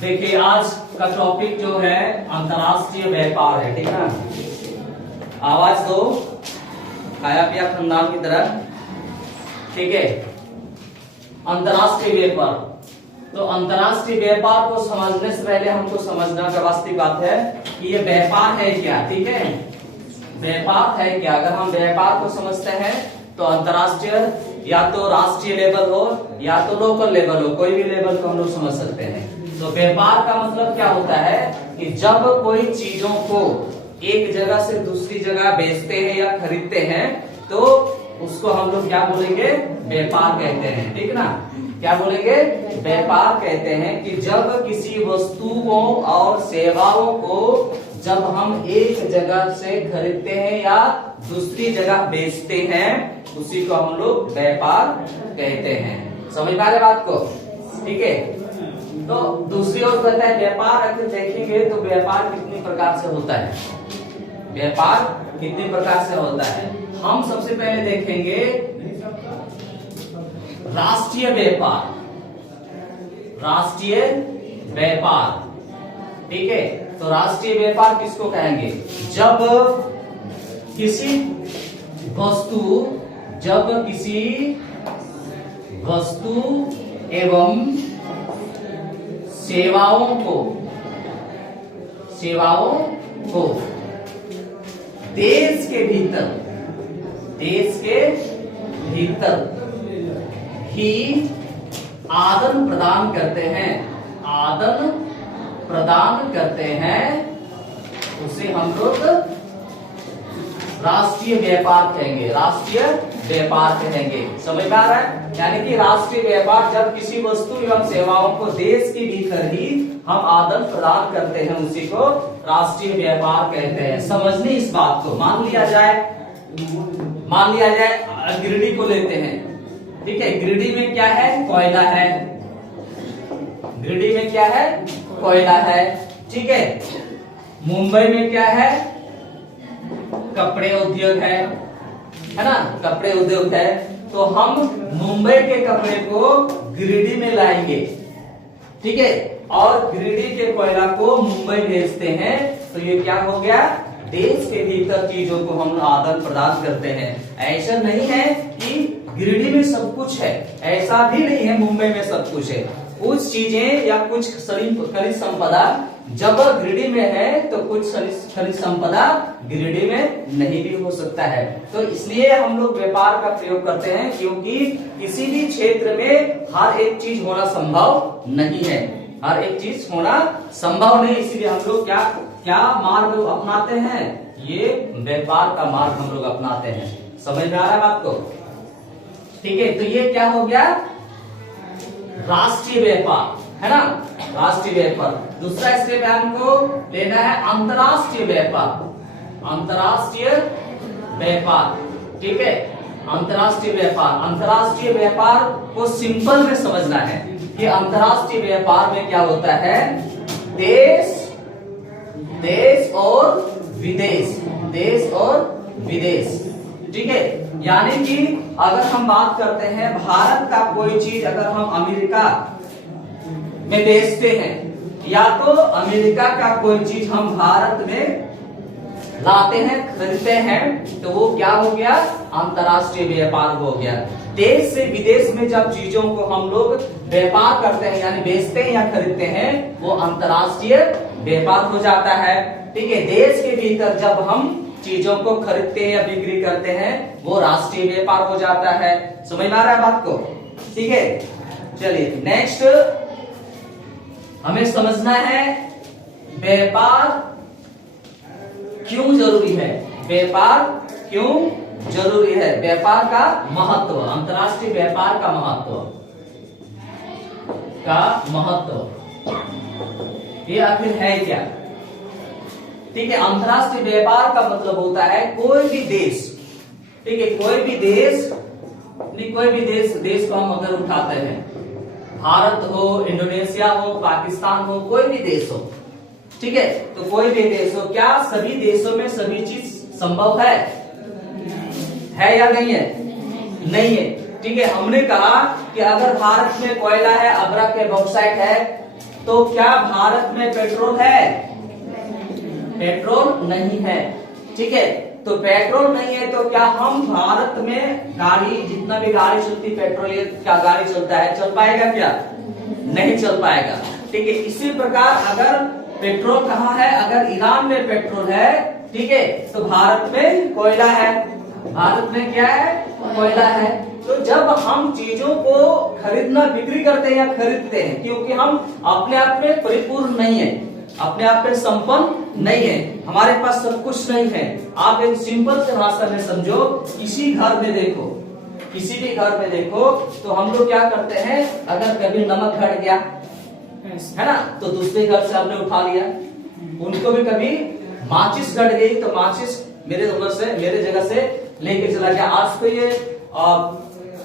देखिए आज का टॉपिक जो है अंतर्राष्ट्रीय व्यापार है, ठीक है ना। आवाज दो, खाया पिया खानदान की तरह, ठीक है। अंतर्राष्ट्रीय व्यापार, तो अंतर्राष्ट्रीय व्यापार को समझने से पहले हमको समझना का वास्तविक बात है कि ये व्यापार है क्या, ठीक है। व्यापार है क्या, अगर हम व्यापार को समझते हैं तो अंतर्राष्ट्रीय या तो राष्ट्रीय लेवल हो या तो लोकल लेवल हो, कोई भी लेवल को हम लोग समझ सकते हैं। तो व्यापार का मतलब क्या होता है कि जब कोई चीजों को एक जगह से दूसरी जगह बेचते हैं या खरीदते हैं तो उसको हम लोग क्या बोलेंगे, व्यापार कहते हैं, ठीक ना। क्या बोलेंगे, व्यापार कहते हैं कि जब किसी वस्तुओं और सेवाओं को जब हम एक जगह से खरीदते हैं या दूसरी जगह बेचते हैं उसी को हम लोग व्यापार कहते हैं। समझ पा रहे बात को, ठीक है। तो दूसरी ओर कहता है व्यापार अगर देखेंगे तो व्यापार कितनी प्रकार से होता है, व्यापार कितनी प्रकार से होता है। हम सबसे पहले देखेंगे राष्ट्रीय व्यापार, राष्ट्रीय व्यापार, ठीक है। तो राष्ट्रीय व्यापार किसको कहेंगे, जब किसी वस्तु एवं सेवाओं को देश के भीतर ही आदान प्रदान करते हैं, उसे हम लोग राष्ट्रीय व्यापार कहेंगे, राष्ट्रीय व्यापार कहेंगे। समझ में आ रहा है, यानी कि राष्ट्रीय व्यापार जब किसी वस्तु एवं सेवाओं को देश के भीतर ही हम आदान प्रदान करते हैं उसी को राष्ट्रीय व्यापार कहते हैं। समझनी इस बात को, मान लिया जाए गिरिडीह को लेते हैं, ठीक है। गिरिडीह में क्या है, कोयला है, गिरिडीह में क्या है, कोयला है, ठीक है। मुंबई में क्या है, कपड़े उद्योग है ना, कपड़े उद्योग है। तो हम मुंबई के कपड़े को गिरिडीह में लाएंगे, ठीक है, और गिरिडीह के कोयला को मुंबई भेजते हैं। तो ये क्या हो गया, देश के भीतर चीजों को हम आदान प्रदान करते हैं। ऐसा नहीं है कि गिरिडीह में सब कुछ है, ऐसा भी नहीं है मुंबई में सब कुछ है। कुछ चीजें या कुछ खनिज संपदा जब गिरिडीह में है तो कुछ खनिज संपदा गिरिडीह में नहीं भी हो सकता है। तो इसलिए हम लोग व्यापार का प्रयोग करते हैं क्योंकि किसी भी क्षेत्र में हर एक चीज होना संभव नहीं है, हर एक चीज होना संभव नहीं। इसीलिए हम लोग क्या मार्ग अपनाते हैं, ये व्यापार का मार्ग हम लोग अपनाते हैं। समझ में आ रहा है बात को, ठीक है। तो ये क्या हो गया, राष्ट्रीय व्यापार है ना, राष्ट्रीय व्यापार। दूसरा स्टेप हमको लेना है अंतर्राष्ट्रीय व्यापार, अंतर्राष्ट्रीय व्यापार, ठीक है। अंतर्राष्ट्रीय व्यापार को सिंपल में समझना है कि अंतर्राष्ट्रीय व्यापार में क्या होता है, देश और विदेश, ठीक है। यानी कि अगर हम बात करते हैं भारत का कोई चीज अगर हम अमेरिका में बेचते हैं या तो अमेरिका का कोई चीज हम भारत में लाते हैं, खरीदते हैं, तो वो क्या हो गया, अंतर्राष्ट्रीय व्यापार हो गया। देश से विदेश में जब चीजों को हम लोग व्यापार करते हैं यानी बेचते हैं या खरीदते हैं वो अंतर्राष्ट्रीय व्यापार हो जाता है, ठीक है। देश के भीतर जब हम चीजों को खरीदते हैं या बिक्री करते हैं वो राष्ट्रीय व्यापार हो जाता है। समझ में आ रहा है बात को, ठीक है। चलिए नेक्स्ट हमें समझना है व्यापार क्यों जरूरी है, व्यापार क्यों जरूरी है, व्यापार का महत्व, अंतर्राष्ट्रीय व्यापार का महत्व ये आखिर है क्या, ठीक है। अंतर्राष्ट्रीय व्यापार का मतलब होता है कोई भी देश, ठीक है, कोई भी देश को हम अगर उठाते हैं, भारत हो, इंडोनेशिया हो, पाकिस्तान हो, कोई भी देश हो, ठीक है। तो कोई भी देश हो, क्या सभी देशों में सभी चीज संभव है या नहीं है, नहीं है। ठीक है, हमने कहा कि अगर भारत में कोयला है, अदरक है, बॉक्साइट है, तो क्या भारत में पेट्रोल है? पेट्रोल नहीं है। ठीक है, तो पेट्रोल नहीं है तो क्या हम भारत में गाड़ी, जितना भी गाड़ी चलती पेट्रोल का गाड़ी चलता है, चल पाएगा क्या? नहीं चल पाएगा। ठीक है, इसी प्रकार अगर पेट्रोल कहाँ है? अगर ईरान में पेट्रोल है, ठीक है, तो भारत में कोयला है। भारत में क्या है? कोयला है। तो जब हम चीजों को खरीदना बिक्री करते हैं या खरीदते हैं, क्योंकि हम अपने आप में परिपूर्ण नहीं है, अपने आप में संपन्न नहीं है, हमारे पास सब कुछ नहीं है। आप एक सिंपल से भाषा में समझो, किसी घर में देखो, किसी भी घर में देखो, तो हम लोग क्या करते हैं, अगर कभी नमक घट गया है ना, तो दूसरे घर से हमने उठा लिया। उनको भी कभी माचिस घट गई तो माचिस मेरे जगह से लेके चला गया। आज तो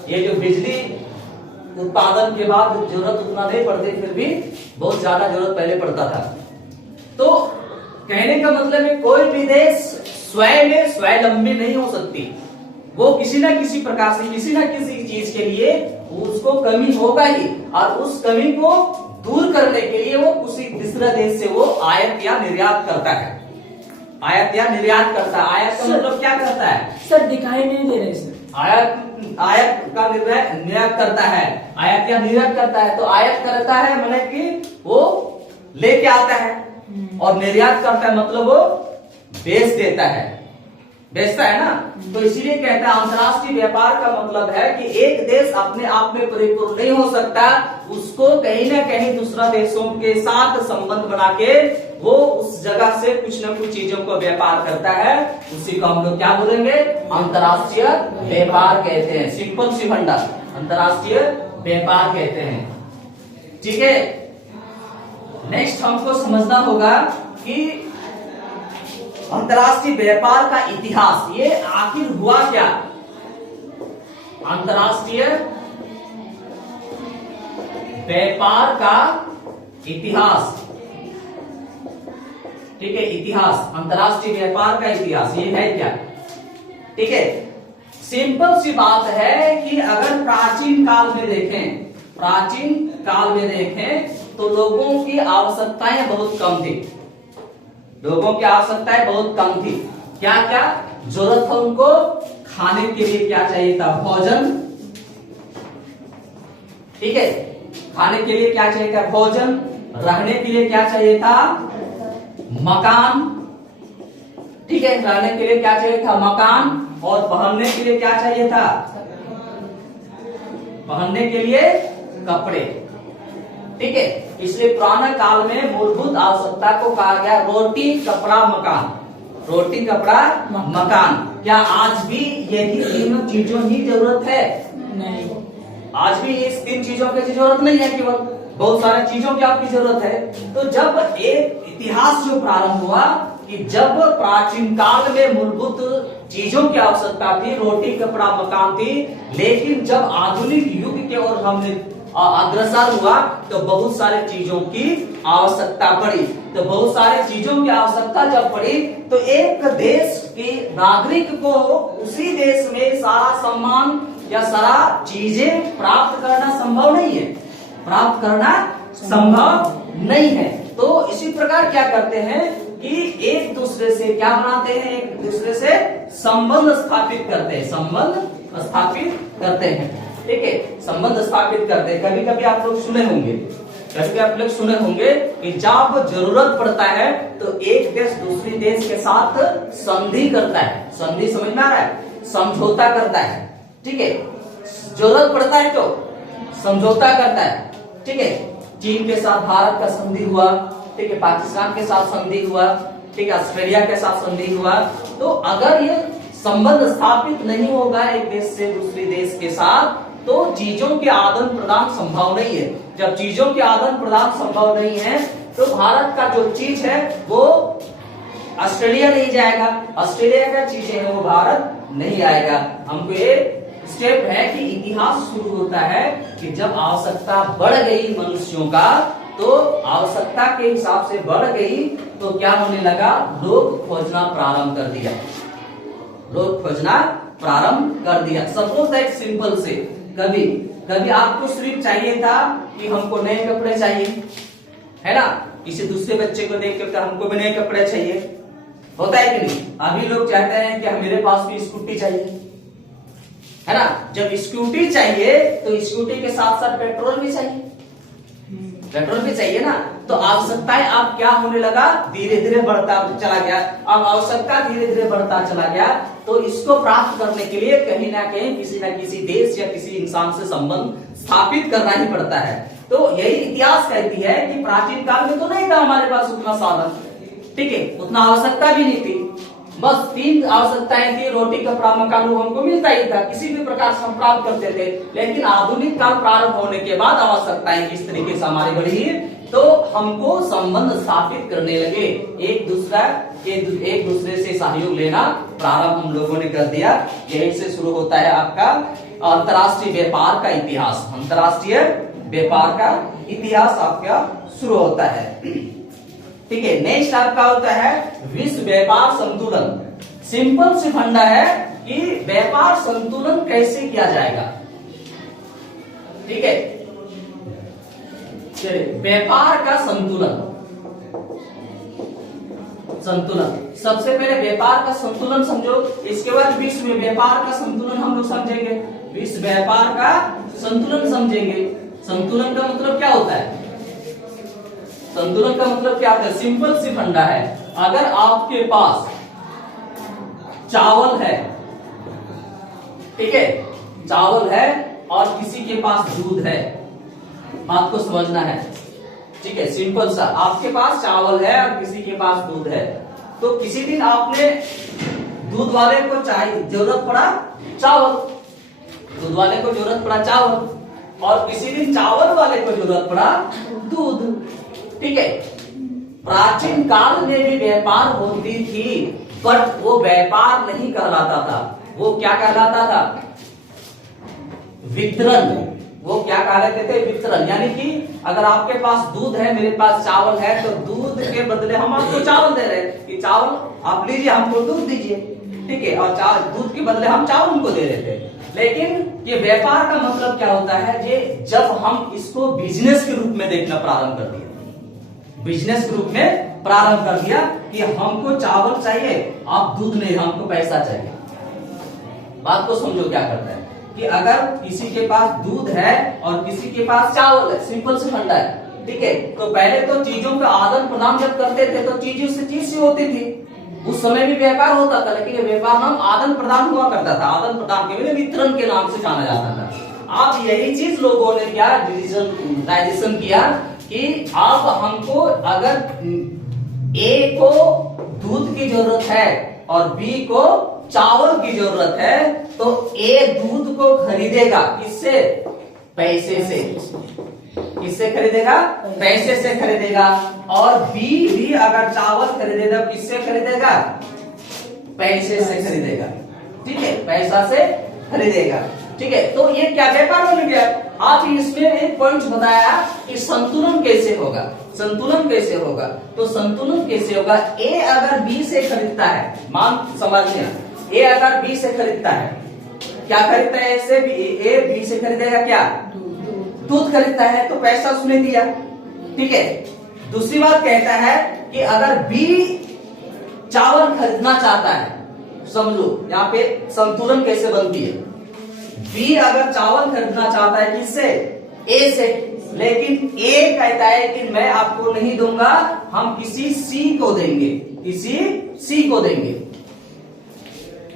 ये जो बिजली उत्पादन के बाद जरूरत उतना नहीं पड़ती, फिर भी बहुत ज्यादा जरूरत पहले पड़ता था। तो कहने का मतलब है कोई भी देश स्वयं में स्वावलंबी नहीं हो सकती, वो किसी न किसी प्रकार से, किसी न किसी चीज के लिए उसको कमी होगा ही, और उस कमी को दूर करने के लिए वो किसी दूसरे देश से वो आयात या निर्यात करता है। आयात या निर्यात करता है। आयात का मतलब क्या करता है? सर दिखाई नहीं दे रहे सर। आयात का निर्यात करता है, आयात या निर्यात करता है। तो आयात करता है मतलब कि वो लेके आता है, और निर्यात करता है मतलब वो बेच देता है, बेचता है ना। तो इसीलिए कहता है अंतर्राष्ट्रीय व्यापार का मतलब है कि एक देश अपने आप में परिपूर्ण नहीं हो सकता, उसको कहीं ना कहीं दूसरा देशों के साथ संबंध बना के वो उस जगह से कुछ न कुछ चीजों को व्यापार करता है। उसी को हम लोग क्या बोलेंगे? अंतर्राष्ट्रीय व्यापार कहते हैं। सिंपल सी फंडा, अंतर्राष्ट्रीय व्यापार कहते हैं। ठीक है, नेक्स्ट हमको समझना होगा कि अंतर्राष्ट्रीय व्यापार का इतिहास, ये आखिर हुआ क्या? अंतर्राष्ट्रीय व्यापार का इतिहास, ठीक है, इतिहास, अंतर्राष्ट्रीय व्यापार का इतिहास ये है क्या? ठीक है, सिंपल सी बात है कि अगर प्राचीन काल में देखें, प्राचीन काल में देखें तो लोगों की आवश्यकताएं बहुत कम थी, लोगों की आवश्यकताएं बहुत कम थी। क्या क्या जरूरत था उनको? खाने के लिए क्या चाहिए था? भोजन। ठीक है, खाने के लिए क्या चाहिए था? भोजन। रहने के लिए क्या चाहिए था? मकान। ठीक है, रहने के लिए क्या चाहिए था? मकान। और पहनने के लिए क्या चाहिए था? पहनने के लिए कपड़े। ठीक है, इसलिए पुराने काल में मूलभूत आवश्यकता को कहा गया रोटी, कपड़ा, मकान। रोटी, कपड़ा, मकान। क्या आज भी यही तीनों चीजों की जरूरत है? नहीं, आज भी इस तीन चीजों की जरूरत नहीं है, केवल बहुत सारी चीजों की आपकी जरूरत है। तो जब एक इतिहास जो प्रारंभ हुआ कि जब प्राचीन काल में मूलभूत चीजों की आवश्यकता थी, रोटी, कपड़ा, मकान थी, लेकिन जब आधुनिक युग के ओर हमने अग्रसर हुआ तो बहुत सारी चीजों की आवश्यकता पड़ी। तो बहुत सारी चीजों की आवश्यकता जब पड़ी तो एक देश के नागरिक को उसी देश में सारा सम्मान या सारा चीजें प्राप्त करना संभव नहीं है, प्राप्त करना संभव नहीं है। तो इसी प्रकार क्या करते हैं कि एक दूसरे से क्या बनाते हैं? एक दूसरे से संबंध स्थापित करते हैं, संबंध स्थापित करते हैं। ठीक है, संबंध स्थापित करते हैं। कभी कभी आप लोग सुने होंगे, कभी आप लोग सुने होंगे कि जब जरूरत पड़ता है तो एक देश दूसरे देश के साथ संधि करता है। संधि समझ में आ रहा है? समझौता करता है। ठीक है, जरूरत पड़ता है तो समझौता करता है। ठीक है, चीन के साथ भारत का संधि हुआ, ठीक है, पाकिस्तान के साथ संधि हुआ, ठीक है, ऑस्ट्रेलिया के साथ संधि हुआ। तो अगर ये संबंध स्थापित नहीं होगा एक देश से दूसरे देश के साथ तो चीजों के आदान प्रदान संभव नहीं है। जब चीजों के आदान प्रदान संभव नहीं है तो भारत का जो चीज है वो ऑस्ट्रेलिया नहीं जाएगा, ऑस्ट्रेलिया का चीजें है वो भारत नहीं आएगा। हमको ये स्टेप है कि इतिहास शुरू होता है कि जब आवश्यकता बढ़ गई मनुष्यों का, तो आवश्यकता के हिसाब से बढ़ गई तो क्या होने लगा? लोग खोजना प्रारंभ कर दिया, लोग खोजना प्रारंभ कर दिया। सपोज दैट सिंपल से कभी कभी आपको सिर्फ चाहिए था कि हमको नए कपड़े चाहिए, है ना, किसी दूसरे बच्चे को देख कर हमको भी नए कपड़े चाहिए, होता है कि नहीं। अभी लोग चाहते हैं कि मेरे पास भी स्कूटी चाहिए, है ना। जब स्कूटी चाहिए तो स्कूटी के साथ साथ पेट्रोल भी चाहिए, पेट्रोल भी चाहिए ना। तो आवश्यकताएं आप क्या होने लगा, धीरे धीरे बढ़ता चला गया। अब आवश्यकता धीरे धीरे बढ़ता चला गया, तो इसको प्राप्त करने के लिए कहीं ना कहीं किसी न किसी देश या किसी इंसान से संबंध स्थापित करना ही पड़ता है। तो यही इतिहास कहती है कि प्राचीन काल में तो नहीं था हमारे पास उतना साधन, ठीक है, उतना आवश्यकता भी नहीं थी। बस 3 आवश्यकताएं थी, रोटी कपड़ा मकान वो हमको मिलता ही था, किसी भी प्रकार से हम प्राप्त करते थे। लेकिन आधुनिक काल प्रारंभ होने के बाद आवश्यकताएं किस तरीके से हमारी बढ़ी, तो हमको संबंध स्थापित करने लगे, एक दूसरे से सहयोग लेना प्रारंभ हम लोगों ने कर दिया। यही से शुरू होता है आपका अंतरराष्ट्रीय व्यापार का इतिहास। अंतरराष्ट्रीय व्यापार का इतिहास आपका शुरू होता है, ठीक है। नेक्स्ट आपका होता है विश्व व्यापार संतुलन। सिंपल सी फंडा है कि व्यापार संतुलन कैसे किया जाएगा, ठीक है। चलिए, व्यापार का संतुलन सबसे पहले व्यापार का संतुलन समझो, इसके बाद विश्व में व्यापार का संतुलन हम लोग समझेंगे, विश्व व्यापार का संतुलन समझेंगे। संतुलन का मतलब क्या होता है, संतुलन का मतलब क्या होता है, सिंपल सी फंडा है। अगर आपके पास चावल है, ठीक है, चावल है और किसी के पास दूध है, बात को समझना है, ठीक है, सिंपल सा। आपके पास चावल है और किसी के पास दूध है, तो किसी दिन आपने दूध वाले को जरूरत पड़ा चावल, दूध वाले को जरूरत पड़ा चावल, और किसी दिन चावल वाले को जरूरत पड़ा दूध, ठीक है। प्राचीन काल में भी व्यापार होती थी, बट वो व्यापार नहीं कहलाता था, वो क्या कहलाता था, वितरण। वो क्या कहलाते थे, वितरण। यानी कि अगर आपके पास दूध है, मेरे पास चावल है, तो दूध के बदले हम आपको चावल दे रहे हैं कि चावल आप लीजिए, हमको दूध दीजिए, ठीक है, और दूध के बदले हम चावल उनको दे रहे थे। लेकिन ये व्यापार का मतलब क्या होता है, ये जब हम इसको बिजनेस के रूप में देखना प्रारंभ कर दिया, बिजनेस के रूप में प्रारंभ कर दिया कि हमको चावल चाहिए, आप दूध नहीं, हमको पैसा चाहिए। बात को समझो क्या करता है कि अगर किसी के पास दूध है और किसी के पास चावल है, सिंपल से फंडा है, ठीक है। तो पहले तो चीजों का आदान प्रदान जब करते थे तो चीजों से चीज सी होती थी, उस समय भी व्यापार होता था, लेकिन ये व्यापार नाम आदान प्रदान हुआ करता था, आदान प्रदान के लिए वितरण के नाम से जाना जाता था। अब यही चीज लोगों ने क्या डिजिटलाइजेशन किया कि आप हमको अगर ए को दूध की जरूरत है और बी को चावल की जरूरत है, तो ए दूध को खरीदेगा किससे, पैसे से, किससे खरीदेगा, पैसे से खरीदेगा, और बी भी अगर चावल खरीदेगा किससे खरीदेगा, पैसे से खरीदेगा, ठीक है, पैसा से खरीदेगा, ठीक है। तो ये क्या व्यापार बन गया। आप इसमें एक पॉइंट बताया कि संतुलन कैसे होगा, संतुलन कैसे होगा, तो संतुलन कैसे होगा, ए अगर बी से खरीदता है, मान समझिए, ए अगर बी से खरीदता है, क्या खरीदता है, ऐसे भी ए बी से खरीदेगा, क्या दूध खरीदता है, तो पैसा उसने दिया, ठीक है। दूसरी बात कहता है कि अगर बी चावल खरीदना चाहता है, समझो यहाँ पे संतुलन कैसे बनती है, बी अगर चावल खरीदना चाहता है किससे, ए से, लेकिन ए कहता है कि मैं आपको नहीं दूंगा, हम किसी सी को देंगे, किसी सी को देंगे।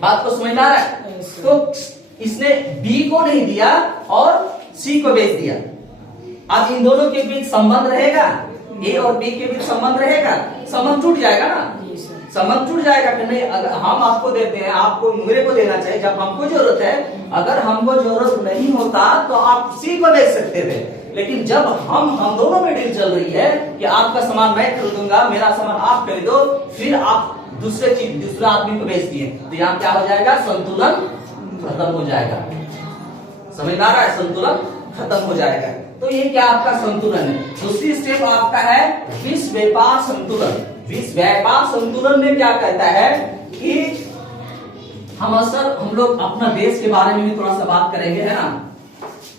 बात को समझ आ रहा है। तो इसने बी को नहीं दिया और सी को बेच दिया। अब इन दोनों के बीच संबंध रहेगा, ए और बी के बीच संबंध रहेगा, संबंध टूट जाएगा ना, संबंध टूट जाएगा कि नहीं। अगर हम आपको देते हैं, आपको मेरे को देना चाहिए जब हमको जरूरत है, अगर हमको जरूरत नहीं होता तो आप सी को बेच सकते थे, लेकिन जब हम दोनों में डील चल रही है कि आपका सामान मैं खरीदूंगा, मेरा सामान आप खरीदो, फिर आप दूसरे आदमी को बेच दिए, तो यहाँ क्या हो जाएगा, संतुलन खत्म हो जाएगा। समझ आ रहा है, संतुलन खत्म हो जाएगा। तो ये क्या आपका संतुलन है। दूसरी स्टेप आपका है विश्व व्यापार संतुलन। विश्व व्यापार संतुलन में क्या कहता है कि हम लोग अपना देश के बारे में भी थोड़ा सा बात करेंगे, है ना।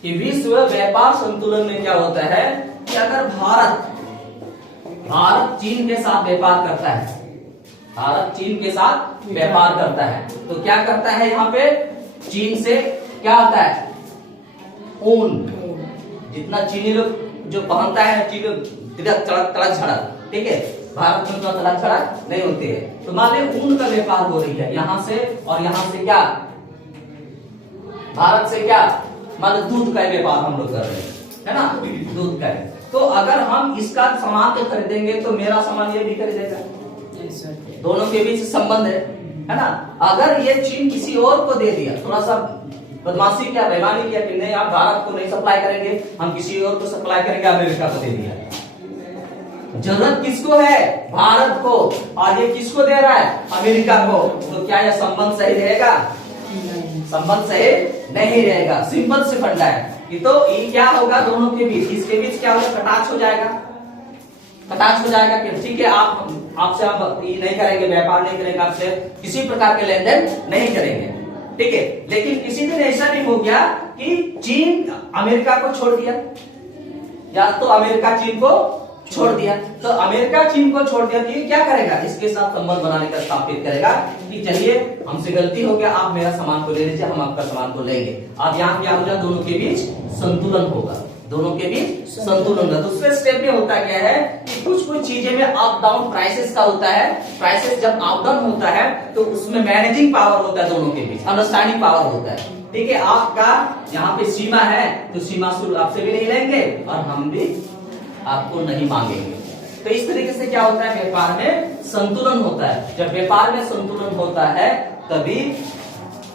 कि विश्व व्यापार संतुलन में क्या होता है कि अगर भारत चीन के साथ व्यापार करता है, भारत चीन के साथ व्यापार करता है, तो क्या करता है यहाँ पे चीन से क्या आता है, ऊन। जितना चीनी लोग जो पहनता है चीन तिलक तड़क झड़क, ठीक है, भारत में तो तड़क झड़क नहीं होती है। तो मान ली ऊन का व्यापार हो रही है यहाँ से, और यहाँ से क्या, भारत से क्या, मान लो दूध का व्यापार हम लोग कर रहे हैं, है ना, दूध का है। तो अगर हम इसका सामान तो खरीदेंगे तो मेरा सामान ये भी खरीदेगा, दोनों के बीच संबंध है ना। अगर ये चीन किसी और को दे दिया, थोड़ा सा बदमाशी क्या, बेईमानी किया कि नहीं आप भारत को नहीं सप्लाई करेंगे, हम किसी और को सप्लाई करेंगे, अमेरिका को दे दिया। जरूरत किसको है, भारत को, और ये किसको दे रहा है, अमेरिका को। तो क्या यह संबंध सही रहेगा, संबंध सही नहीं रहेगा। सिंपल से फंडा है ये। तो ये क्या होगा दोनों के बीच, इसके बीच क्या होगा, कटाक्ष हो जाएगा, कटाक्ष हो जाएगा कि ठीक है आपसे हम ये नहीं करेंगे, व्यापार नहीं करेंगे, आपसे किसी प्रकार के लेन देन नहीं करेंगे, ठीक है। लेकिन किसी दिन ऐसा भी हो गया कि चीन अमेरिका को छोड़ दिया, या तो अमेरिका चीन को छोड़ दिया, तो अमेरिका चीन को छोड़ दिया तो ये क्या करेगा, इसके साथ संबंध बनाने का स्थापित करेगा कि चलिए हमसे गलती हो गया, आप मेरा सामान को ले लीजिए, हम आपका सामान को लेंगे। अब यहाँ क्या होगा, दोनों के बीच संतुलन होगा, दोनों के बीच संतुलन होगा। दूसरे स्टेप में होता क्या है कि कुछ कुछ चीजें में अप डाउन प्राइसेस का होता है। प्राइसेस जब अप डाउन होता है तो उसमें मैनेजिंग पावर होता है, दोनों के बीच अंडरस्टैंडिंग पावर होता है, ठीक है। आपका यहाँ पे सीमा है तो सीमा शुल्क आपसे भी नहीं लेंगे और हम भी आपको नहीं मांगेंगे। तो इस तरीके से क्या होता है, व्यापार में संतुलन होता है। जब व्यापार में संतुलन होता है तभी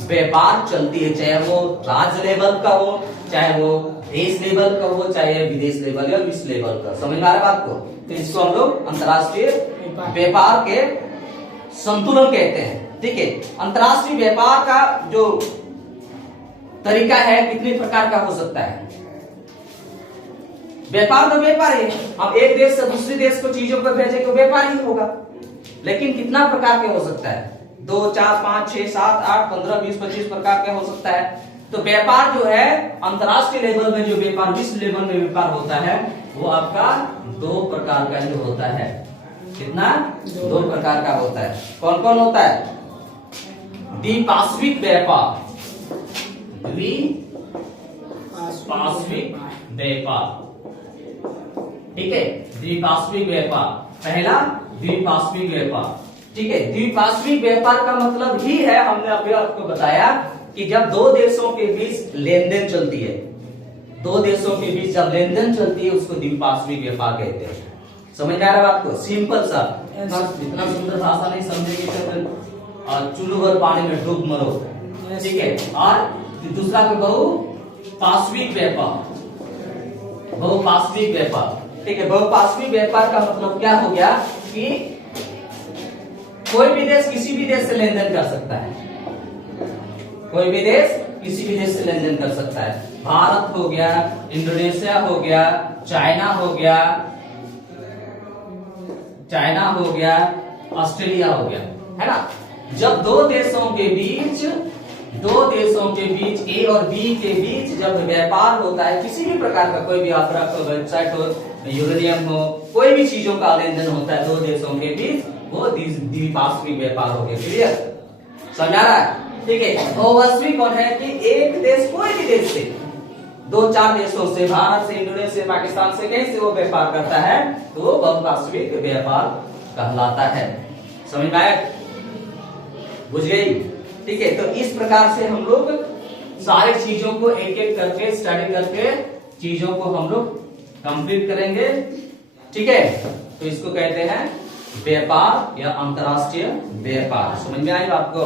व्यापार चलती है, चाहे वो राज्य लेवल का हो, चाहे वो देश लेवल का हो, चाहे विदेश लेवल या विश्व लेवल का। समझ में आ रहा है बात को। तो इसको हम लोग अंतर्राष्ट्रीय व्यापार के संतुलन कहते हैं, ठीक है। अंतर्राष्ट्रीय व्यापार का जो तरीका है कितने प्रकार का हो सकता है। व्यापार तो व्यापार है, हम एक देश से दूसरे देश को चीजों को भेजेंगे, व्यापार ही होगा। लेकिन कितना प्रकार के हो सकता है, 2, 4, 5, 6, 7, 8, 15, 20, 25 प्रकार के हो सकता है। तो व्यापार जो है अंतर्राष्ट्रीय लेवल में जो व्यापार, विश्व लेवल में व्यापार होता है, वो आपका 2 प्रकार का ही होता है। कितना, 2 प्रकार का होता है। कौन कौन होता है, द्विपार्श्विक व्यापार, द्विपार्श्विक व्यापार, ठीक है, द्विपार्श्विक व्यापार। पहला द्विपार्श्विक व्यापार, ठीक है। द्विपार्श्विक व्यापार का मतलब ही है, हमने अभी आपको बताया कि जब 2 देशों के बीच लेन देन चलती है, 2 देशों के बीच जब लेन देन चलती है उसको द्विपार्श्विक व्यापार कहते हैं। समझ में आ रहा है आपको, सिंपल सा, इतना सुंदर भाषा नहीं समझेगी तो चुल्लू भर पानी में डूब मरो, ठीक है। और दूसरा को बहुपार्श्विक व्यापार, बहुपार्श्विक व्यापार, ठीक है। बहुपार्श्विक व्यापार का मतलब क्या हो गया कि कोई भी देश किसी भी देश से लेन देन कर सकता है, कोई भी देश किसी भी देश से लेन देन कर सकता है। भारत हो गया, इंडोनेशिया हो गया, चाइना हो गया, ऑस्ट्रेलिया हो गया, है ना। जब 2 देशों के बीच ए और बी के बीच जब व्यापार होता है, किसी भी प्रकार का, कोई भी अदरक हो, वेबसाइट हो, यूरेनियम हो, कोई भी चीजों का लेन देन होता है 2 देशों के बीच, वो द्विपार्श्विक व्यापार हो गया। क्लियर, समझ आ रहा है, ठीक है। बहुपार्श्विक कौन है कि एक देश कोई भी देश से, 2-4 देशों से, भारत से, इंडोनेशिया, पाकिस्तान से, कहीं से वो व्यापार करता है तो वो बहुपार्श्विक व्यापार कहलाता है। समझ में आया, बुझ गई, ठीक है। तो इस प्रकार से हम लोग सारे चीजों को एक एक करके स्टडी करके चीजों को हम लोग कंप्लीट करेंगे, ठीक है। तो इसको कहते हैं व्यापार या अंतरराष्ट्रीय व्यापार। समझ में आई आपको।